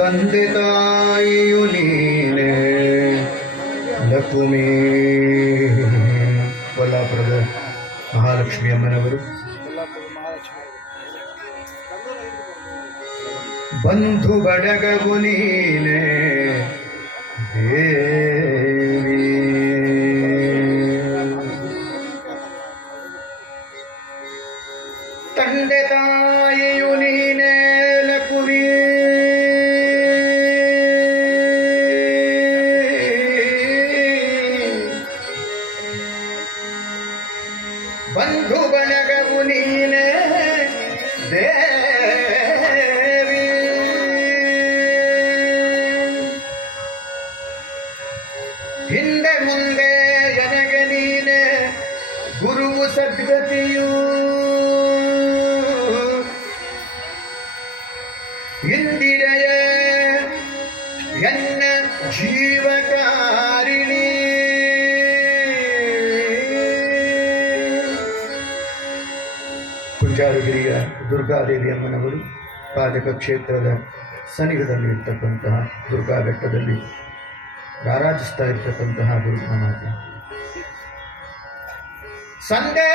ತಂದೆ ತಾಯಿಯು ನೀನೆ. ಲಕ್ಷ್ಮೀ ಕೊಲ್ಲಾಪುರದ ಮಹಾಲಕ್ಷ್ಮಿ ಅಮ್ಮನವರು. ಬಂಧು ಬಡಗ ನೀನೆ. ದೇವಿ ಎನ್ನ ಜೀವಕಾರಿಣಿ. ಕುಂಜಾಲಗಿರಿಯ ದುರ್ಗಾದೇವಿ ಅಮ್ಮನವರು ಪಾಜಕ ಕ್ಷೇತ್ರದ ಸನಿಹದಲ್ಲಿ ಇರ್ತಕ್ಕಂತಹ ದುರ್ಗಾ ಬೆಟ್ಟದಲ್ಲಿ ರಾರಾಜಿಸ್ತಾ ಇರ್ತಕ್ಕಂತಹ ದುರ್ಗಾ ಮಾತೆ ಸಂದೇ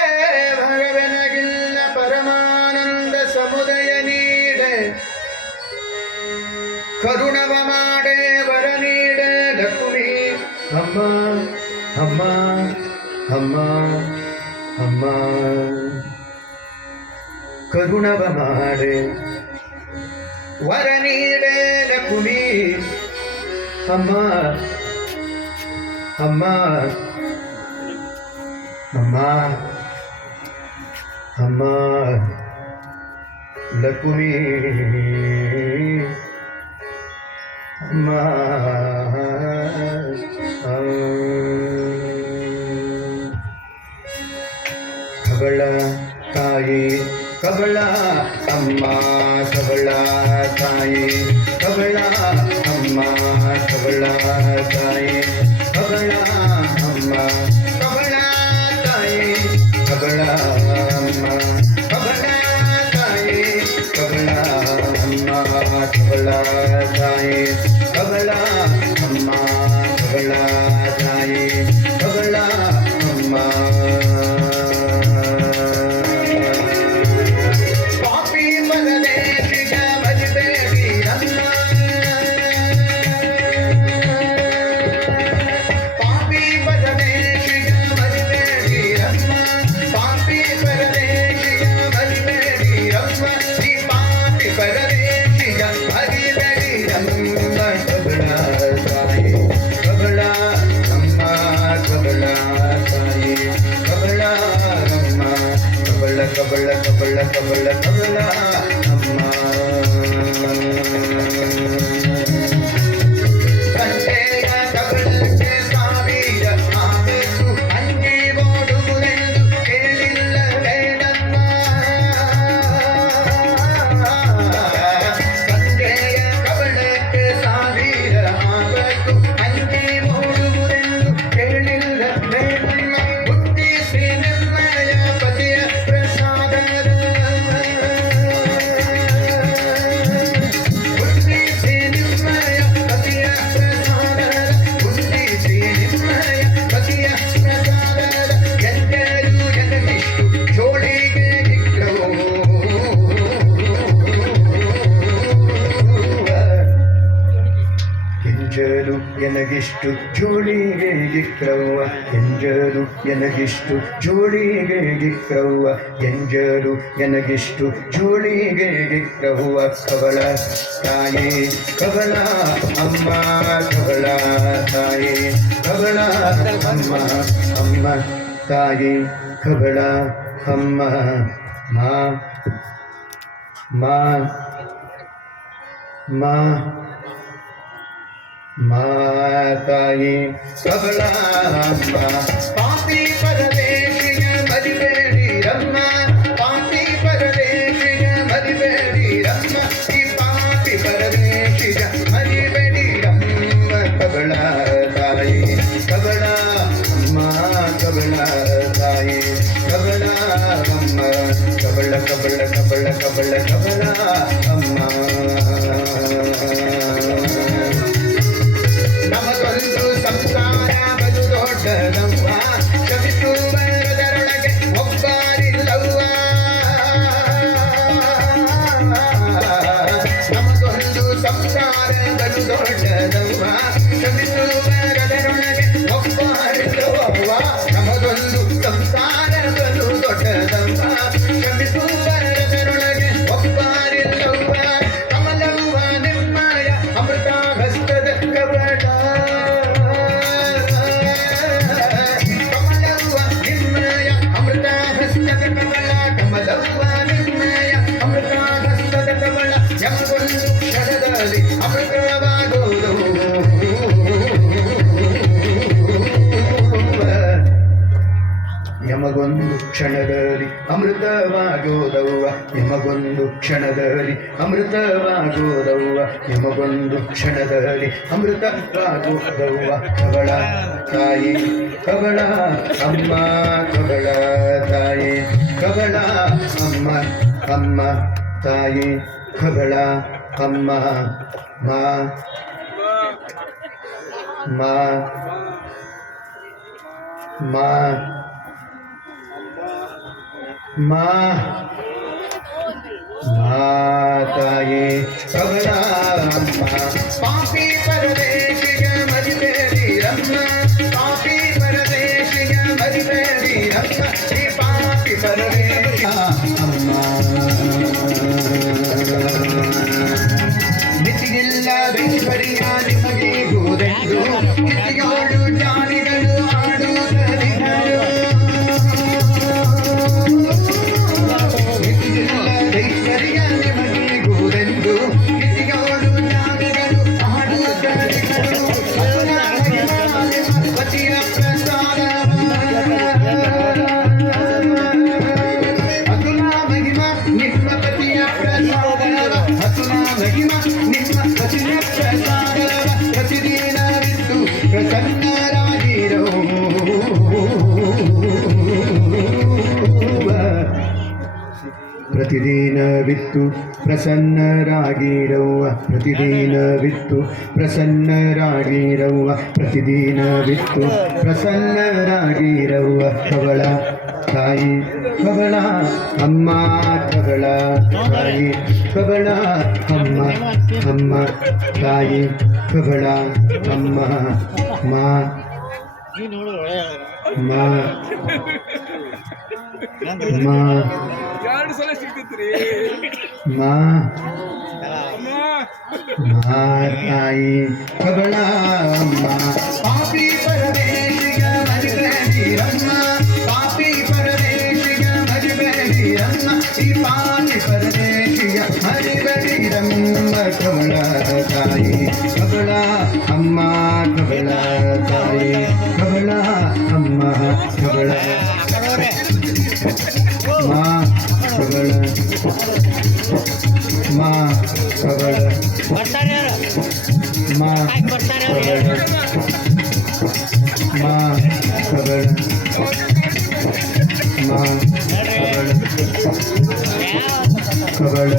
ಭಗವನಗಿಲ್ಲ আমার আমার கருணவமாடு வரநீடே நகுமி அம்மா அம்மா அம்மா அம்மா லகுமி அம்மா ಲಕ್ಷ್ಮಿ ಅಮ್ಮ ಕಬಳ ತಾಯಿ ಕಬಳ ಅಮ್ಮ ಕಬಳ ತಾಯಿ ಕಬಳ ಅಮ್ಮ ಕಬಳ ತಾಯಿ ಕಬಳ ಅಮ್ಮ ಕಬಳ ತಾಯಿ ಕಬಳ ಅಮ್ಮ ಕಬಳ ತಾಯಿ ಕಬಳ ಅಮ್ಮ ಕಬಳ ತಾಯಿ ಕಬಳ ಅಮ್ಮ ಕಬಳ ತಾಯಿ ಕಬಳ ಅಮ್ಮ love. ಎನಗಿಷ್ಟು ಜೋಳಿಗೆ ಗಿಕ್ರವ್ವ ಎಂಜರು ಎನಗಿಷ್ಟು ಜೋಳಿಗೆ ಗಿಕ್ರವ್ವ ಎಂಜರು ಎನಗಿಷ್ಟು ಜೋಳಿಗೆ ಗಿಕ್ರವ್ವ ಕಬಳ ತಾಯಿ ಕಬಳ ಅಮ್ಮ ಕಬಳ ತಾಯಿ ಕಬಳ ಅಮ್ಮ ಅಮ್ಮ ತಾಯಿ ಕಬಳ ಅಮ್ಮ, ಮಾ ಮಾ ಮಾ माता ही प्रबला पापी परदेश ಯಮಗೊಂದು ಕ್ಷಣದಲ್ಲಿ ಅಮೃತವಾಗೋದವ್ವ. ಯಮಗೊಂದು ಕ್ಷಣದಲ್ಲಿ ಅಮೃತವಾಗೋದವ್ವ. ಯಮಗೊಂದು ಕ್ಷಣದಲ್ಲಿ ಅಮೃತವಾಗೋದವ್ವ. ಕವಳ ತಾಯಿ, ಕವಳ ಅಮ್ಮ, ಕವಳ ತಾಯಿ, ಕವಳ ಅಮ್ಮ ಅಮ್ಮ ತಾಯಿ. ಕವಳ ಅಮ್ಮ ಮಾ ಮಾ ಮಾ ಮಾ ಪ್ರತಿದಿನವಿತ್ತು ಪ್ರಸನ್ನರಾಗಿರವ್ವ ಪ್ರತಿದಿನವಿತ್ತು ಪ್ರಸನ್ನರಾಗಿರವ್ವ ಪ್ರತಿದಿನವಿತ್ತು ಪ್ರಸನ್ನರಾಗಿರವ್ವ, ಕವಳ ತಾಯಿ, ಕವಳ ಅಮ್ಮ, ಕವಳ ತಾಯಿ, ಕವಳ ಅಮ್ಮ ಅಮ್ಮ ತಾಯಿ, ಕವಳ ಅಮ್ಮ, ಮಾ ಮಾ ಮಾ ಎರಡು ಸಲ ಸಿಗ್ತೈತ್ರಿ ಮಾ ಅಮ್ಮ ಮಾತಾಯಿ ಕಬಳ ಅಮ್ಮ ಪಾಪಿ ಪರದೇಶಿಗ ಮರಿಬೇಡಿರಮ್ಮ ಪಾಪಿ ಪರದೇಶಿಗ ಮರಿಬೇಡಿರಮ್ಮ ಈ ಪಾಪಿ ಪರದೇಶಿಗ ಮರಿಬೇಡಿರಮ್ಮ ಕಬಳ ತಾಯಿ ಕಬಳ ಅಮ್ಮ ಕಬಳ ತಾಯಿ ಕಬಳ ಅಮ್ಮ ಕಬಳ माँ सगर माँ सगर माँ सगर माँ सगर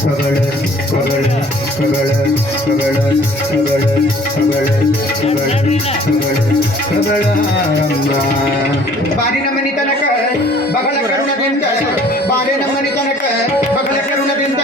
सगर सगर सगर सगर सगर सगर सगर सगर सगर आरंभ बारी ಬಹಳ ಕರುಣದಿಂದ ಬಾಲಿನ ಮನಿತನಕ ಬಹಳ ಕರುಣದಿಂದ